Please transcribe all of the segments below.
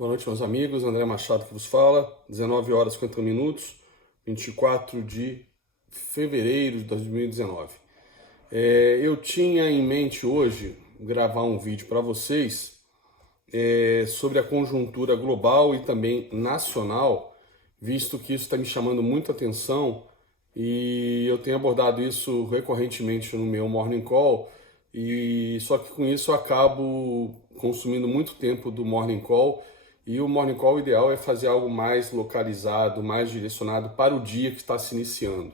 Boa noite, meus amigos. André Machado que vos fala. 19 horas e 50 minutos, 24 de fevereiro de 2019. Eu tinha em mente hoje gravar um vídeo para vocês sobre a conjuntura global e também nacional, visto que isso está me chamando muita atenção e eu tenho abordado isso recorrentemente no meu Morning Call, e só que com isso eu acabo consumindo muito tempo do Morning Call, e o Morning Call ideal é fazer algo mais localizado, mais direcionado para o dia que está se iniciando.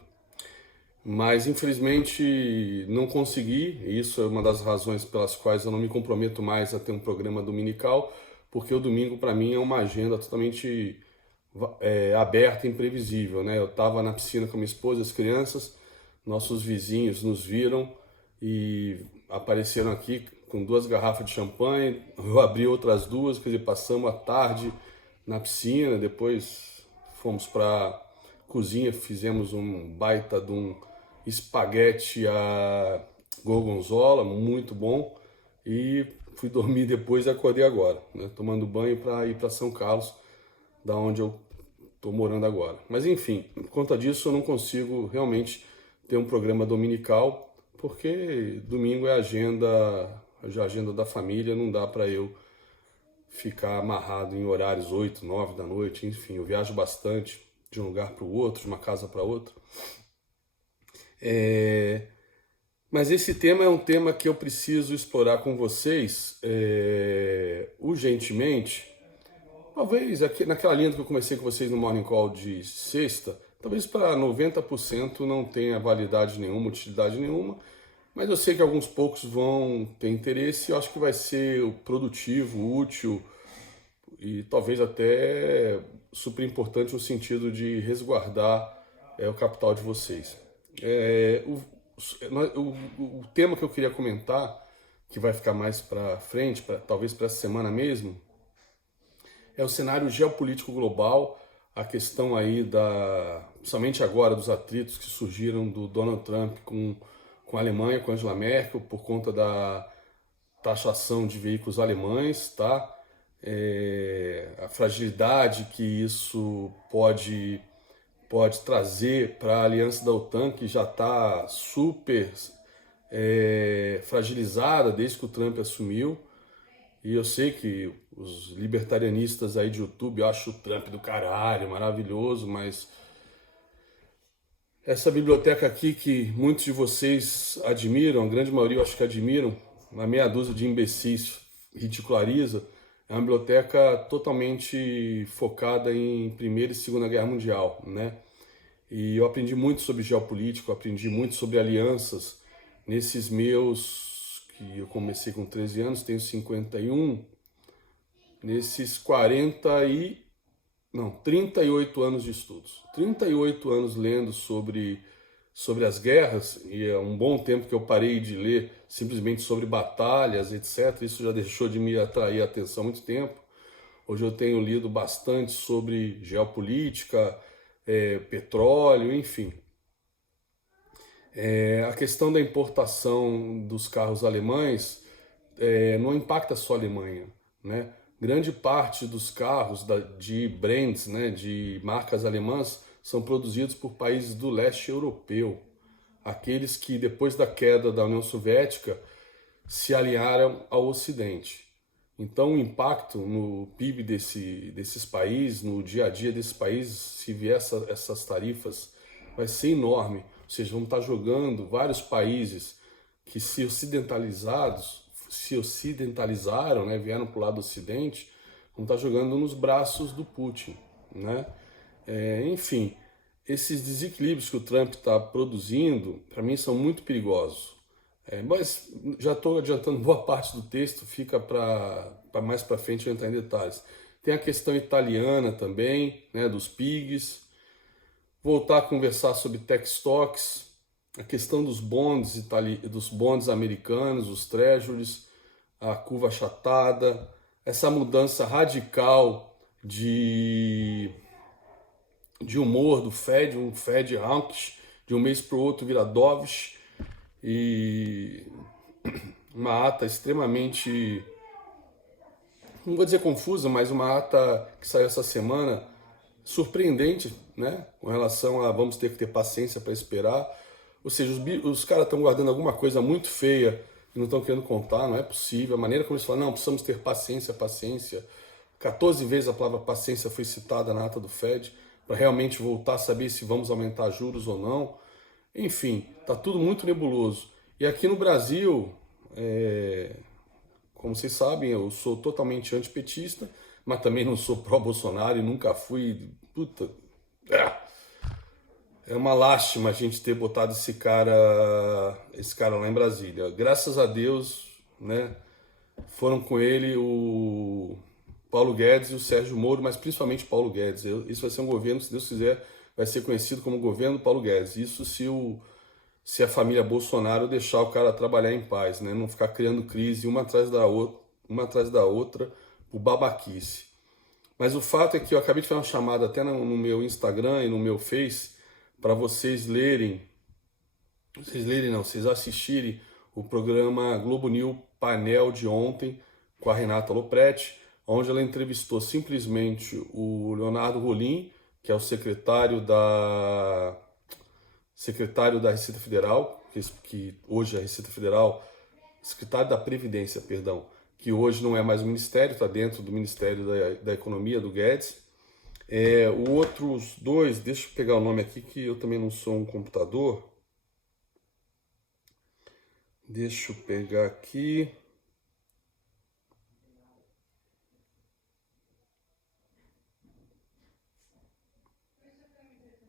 Mas infelizmente não consegui, e isso é uma das razões pelas quais eu não me comprometo mais a ter um programa dominical, porque o domingo para mim é uma agenda totalmente aberta e imprevisível, né? Eu estava na piscina com a minha esposa e as crianças, nossos vizinhos nos viram e apareceram aqui com 2 garrafas de champanhe, eu abri outras 2, quer dizer, passamos a tarde na piscina, depois fomos para cozinha, fizemos um baita de um espaguete a gorgonzola, muito bom, e fui dormir depois e acordei agora, né, tomando banho para ir para São Carlos, da onde eu estou morando agora. Mas enfim, por conta disso eu não consigo realmente ter um programa dominical, porque domingo é a agenda da família, não dá para eu ficar amarrado em horários 8, 9 da noite, enfim, eu viajo bastante de um lugar para o outro, de uma casa para outra. Mas esse tema é um tema que eu preciso explorar com vocês urgentemente. Talvez aqui, naquela linha que eu comecei com vocês no Morning Call de sexta, talvez para 90% não tenha validade nenhuma, utilidade nenhuma, mas eu sei que alguns poucos vão ter interesse e eu acho que vai ser produtivo, útil e talvez até super importante no sentido de resguardar o capital de vocês. O tema que eu queria comentar, que vai ficar mais para frente, talvez para essa semana mesmo, é o cenário geopolítico global, a questão aí principalmente agora, dos atritos que surgiram do Donald Trump com a Alemanha, com a Angela Merkel, por conta da taxação de veículos alemães, tá? A fragilidade que isso pode trazer para a aliança da OTAN, que já está super fragilizada desde que o Trump assumiu. E eu sei que os libertarianistas aí de YouTube acham o Trump do caralho, maravilhoso, mas essa biblioteca aqui que muitos de vocês admiram, a grande maioria eu acho que admiram, uma meia dúzia de imbecis ridiculariza, é uma biblioteca totalmente focada em Primeira e Segunda Guerra Mundial, né? E eu aprendi muito sobre geopolítica, aprendi muito sobre alianças nesses que eu comecei com 13 anos, tenho 51, nesses 38 anos de estudos. 38 anos lendo sobre as guerras, e é um bom tempo que eu parei de ler simplesmente sobre batalhas, etc. Isso já deixou de me atrair a atenção há muito tempo. Hoje eu tenho lido bastante sobre geopolítica, petróleo, enfim. A questão da importação dos carros alemães não impacta só a Alemanha, né? Grande parte dos carros de brands, né, de marcas alemãs, são produzidos por países do leste europeu, aqueles que depois da queda da União Soviética se alinharam ao Ocidente. Então o impacto no PIB desses países, no dia a dia desses países, se vier essas tarifas, vai ser enorme. Ou seja, vão estar jogando vários países que se ocidentalizaram, né, vieram para o lado do Ocidente, vão estar jogando nos braços do Putin, né? Enfim, esses desequilíbrios que o Trump está produzindo, para mim, são muito perigosos. Mas já estou adiantando boa parte do texto, fica para mais para frente eu entrar em detalhes. Tem a questão italiana também, né, dos PIGs. Voltar a conversar sobre tech stocks, a questão dos bonds americanos, os treasuries, a curva achatada, essa mudança radical de humor do Fed, um Fed hawkish, de um mês para o outro vira dovish, e uma ata extremamente não vou dizer confusa, mas uma ata que saiu essa semana surpreendente, né? Com relação a vamos ter que ter paciência para esperar. Ou seja, os caras estão guardando alguma coisa muito feia e não estão querendo contar, não é possível. A maneira como eles falam, não, precisamos ter paciência, paciência. 14 vezes a palavra paciência foi citada na ata do Fed para realmente voltar a saber se vamos aumentar juros ou não. Enfim, tá tudo muito nebuloso. E aqui no Brasil, como vocês sabem, eu sou totalmente antipetista, mas também não sou pró-Bolsonaro e nunca fui. Puta. É uma lástima a gente ter botado esse cara lá em Brasília. Graças a Deus, né, foram com ele o Paulo Guedes e o Sérgio Moro, mas principalmente o Paulo Guedes. Isso vai ser um governo, se Deus quiser, vai ser conhecido como governo Paulo Guedes. Isso se a família Bolsonaro deixar o cara trabalhar em paz, né, não ficar criando crise uma atrás da outra, por babaquice. Mas o fato é que eu acabei de fazer uma chamada até no meu Instagram e no meu Face para vocês lerem não, vocês assistirem o programa Globo News Painel de ontem com a Renata Lopretti, onde ela entrevistou simplesmente o Leonardo Rolim, que é o secretário da Receita Federal, que hoje é a Receita Federal, secretário da Previdência, perdão, que hoje não é mais o Ministério, está dentro do Ministério da Economia, do Guedes. Os outros dois, deixa eu pegar o nome aqui, que eu também não sou um computador. Deixa eu pegar aqui.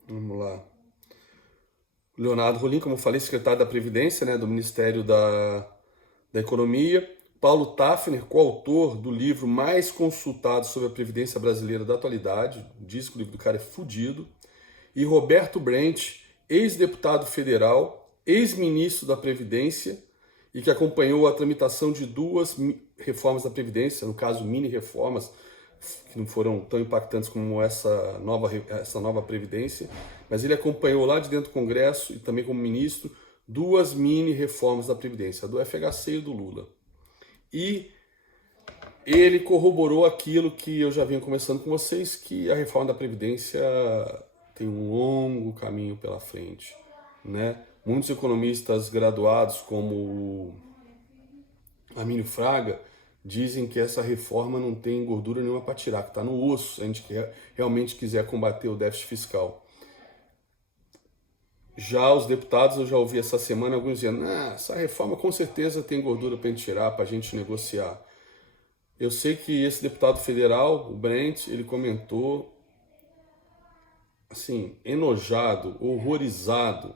Vamos lá. Leonardo Rolim, como eu falei, secretário da Previdência, né, do Ministério da Economia. Paulo Tafner, coautor do livro mais consultado sobre a Previdência Brasileira da atualidade. Diz que o livro do cara é fodido. E Roberto Brent, ex-deputado federal, ex-ministro da Previdência e que acompanhou a tramitação de duas reformas da Previdência, no caso mini-reformas, que não foram tão impactantes como essa nova Previdência, mas ele acompanhou lá de dentro do Congresso e também como ministro duas mini-reformas da Previdência, a do FHC e do Lula. E ele corroborou aquilo que eu já vinha conversando com vocês, que a reforma da Previdência tem um longo caminho pela frente, né? Muitos economistas graduados, como Amílio Fraga, dizem que essa reforma não tem gordura nenhuma para tirar, que está no osso, se a gente realmente quiser combater o déficit fiscal. Já os deputados, eu já ouvi essa semana alguns dizendo, essa reforma com certeza tem gordura para a gente tirar, para a gente negociar. Eu sei que esse deputado federal, o Brent, ele comentou, assim, enojado, horrorizado,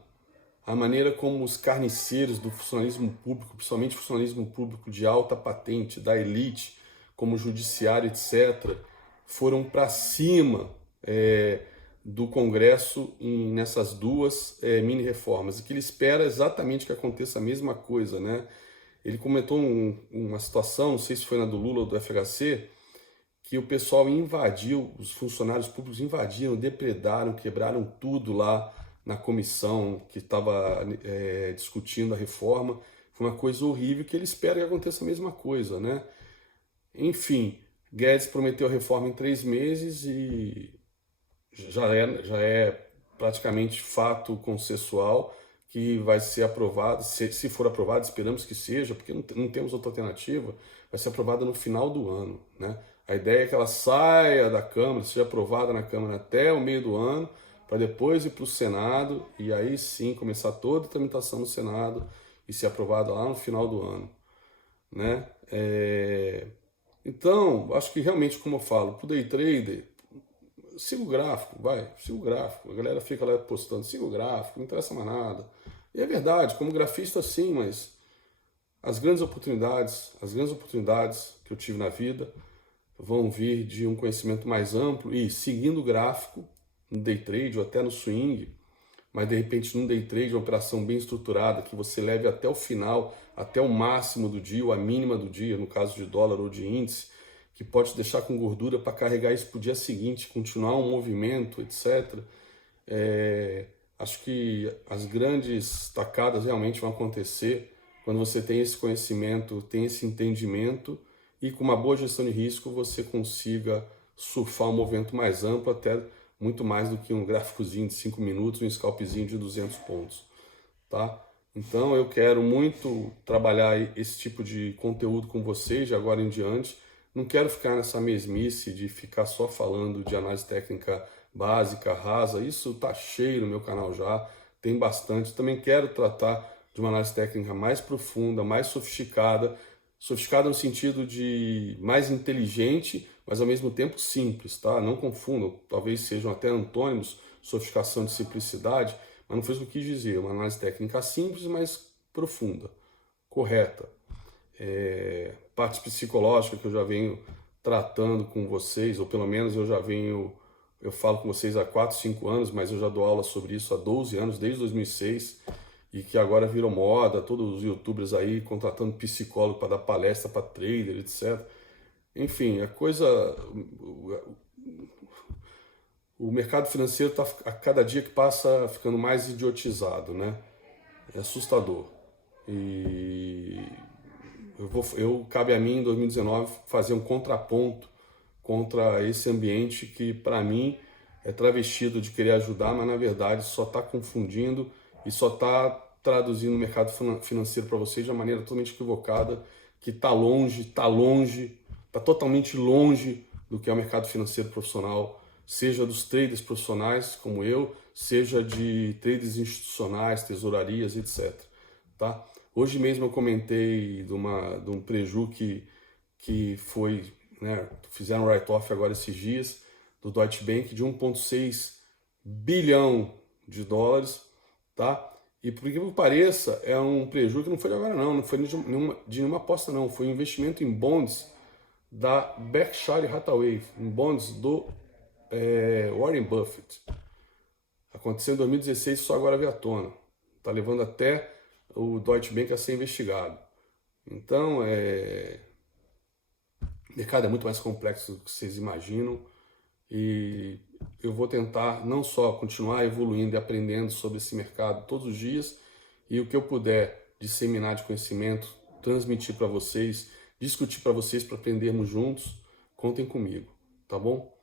a maneira como os carniceiros do funcionalismo público, principalmente funcionalismo público de alta patente, da elite, como o judiciário, etc., foram para cima do Congresso nessas duas mini-reformas, e que ele espera exatamente que aconteça a mesma coisa, né? Ele comentou uma situação, não sei se foi na do Lula ou do FHC, que o pessoal invadiu, os funcionários públicos invadiram, depredaram, quebraram tudo lá na comissão que estava discutindo a reforma. Foi uma coisa horrível que ele espera que aconteça a mesma coisa, né? Enfim, Guedes prometeu a reforma em 3 meses e já é praticamente fato consensual que vai ser aprovado, se for aprovado, esperamos que seja, porque não temos outra alternativa, vai ser aprovada no final do ano, né? A ideia é que ela saia da Câmara, seja aprovada na Câmara até o meio do ano, para depois ir para o Senado, e aí sim começar toda a tramitação no Senado e ser aprovada lá no final do ano, né? Então, acho que realmente, como eu falo, para o day trader, siga o gráfico, siga o gráfico. A galera fica lá postando, siga o gráfico, não interessa mais nada. E é verdade, como grafista sim, mas as grandes oportunidades que eu tive na vida vão vir de um conhecimento mais amplo e seguindo o gráfico, no day trade ou até no swing, mas de repente num day trade, uma operação bem estruturada, que você leve até o final, até o máximo do dia ou a mínima do dia, no caso de dólar ou de índice, que pode te deixar com gordura para carregar isso para o dia seguinte, continuar um movimento, etc. Acho que as grandes tacadas realmente vão acontecer quando você tem esse conhecimento, tem esse entendimento e com uma boa gestão de risco você consiga surfar um movimento mais amplo, até muito mais do que um gráficozinho de 5 minutos, um scalpzinho de 200 pontos, tá? Então eu quero muito trabalhar esse tipo de conteúdo com vocês de agora em diante. Não quero ficar nessa mesmice de ficar só falando de análise técnica básica, rasa. Isso tá cheio no meu canal já, tem bastante. Também quero tratar de uma análise técnica mais profunda, mais sofisticada. Sofisticada no sentido de mais inteligente, mas ao mesmo tempo simples, tá? Não confundam, talvez sejam até antônimos, sofisticação de simplicidade, mas não foi isso que eu quis dizer. Uma análise técnica simples, mas profunda, correta. Parte psicológica que eu já venho tratando com vocês, ou pelo menos eu falo com vocês há 4, 5 anos, mas eu já dou aula sobre isso há 12 anos, desde 2006, e que agora virou moda, todos os youtubers aí contratando psicólogo para dar palestra para trader, etc. Enfim, o mercado financeiro está a cada dia que passa ficando mais idiotizado, né? É assustador. E cabe a mim em 2019 fazer um contraponto contra esse ambiente que para mim é travestido de querer ajudar, mas na verdade só está confundindo e só está traduzindo o mercado financeiro para vocês de uma maneira totalmente equivocada, que está totalmente longe do que é o mercado financeiro profissional, seja dos traders profissionais como eu, seja de traders institucionais, tesourarias, etc. Tá? Hoje mesmo eu comentei de um preju que foi, né, fizeram um write-off agora esses dias, do Deutsche Bank, de 1,6 bilhão de dólares, tá? E por que pareça, é um preju que não foi de agora não foi de nenhuma aposta não, foi um investimento em bonds da Berkshire Hathaway, em bonds do Warren Buffett. Aconteceu em 2016, só agora veio à tona. Tá levando até o Deutsche Bank a ser investigado. Então, o mercado é muito mais complexo do que vocês imaginam e eu vou tentar não só continuar evoluindo e aprendendo sobre esse mercado todos os dias e o que eu puder disseminar de conhecimento, transmitir para vocês, discutir para vocês para aprendermos juntos, contem comigo, tá bom?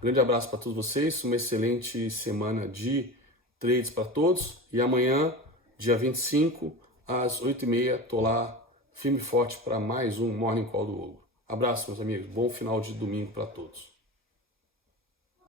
Grande abraço para todos vocês, uma excelente semana de trades para todos e amanhã, dia 25, às 8h30, tô lá firme e forte para mais um Morning Call do Hugo. Abraço, meus amigos, bom final de domingo para todos.